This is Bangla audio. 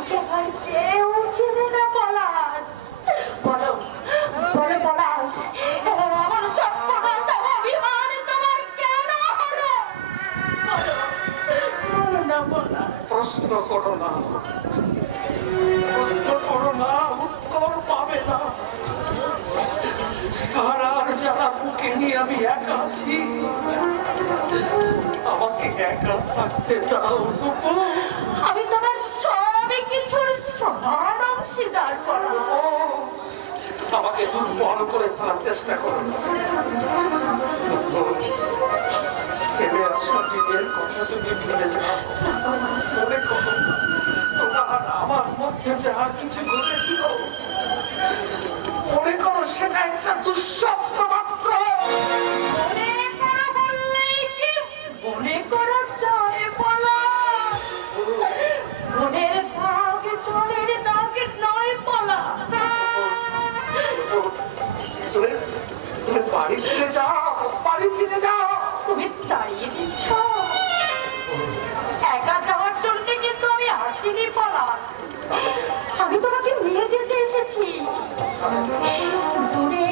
আমাকে আর কেউ চিনে না পলাশ। বলো বলো পলাশ, আমার সর্বনাশ অভিমান তোমার কেন হলো? বলো বলো না পলাশ। প্রশ্ন করো না, প্রশ্ন করো না, উত্তর পাবে না। সারার যারা বুকে নিয়ে আমি একা আছি, আমাকে একা থাকতে দাও। আমি তোমার সবই কিছুর সমান অংশীদার পলাশ। আমাকে দুর্বল করে ফেলার চেষ্টা করো না। ফেলে আসা দিনের কথা তুমি ভুলে যাও। মনে করো তোমার আমার মধ্যে যা কিছু ঘটেছিল, মনে করো সেটা একটা দুঃস্বপ্ন মাত্র। মনে করো বললেই কি মনে করো জয় পলাশ? মনের দাগ জলের দাগ নয় পলাশ। তুমি তুমি বাড়ি ফিরে যাও, বাড়ি ফিরে যাও। তুমি তাড়িয়ে দিচ্ছ? একা যাওয়ার জন্য কিন্তু আমি আসিনি পলাশ, আমি তোমাকে নিয়ে যেতে এসেছি। দূরে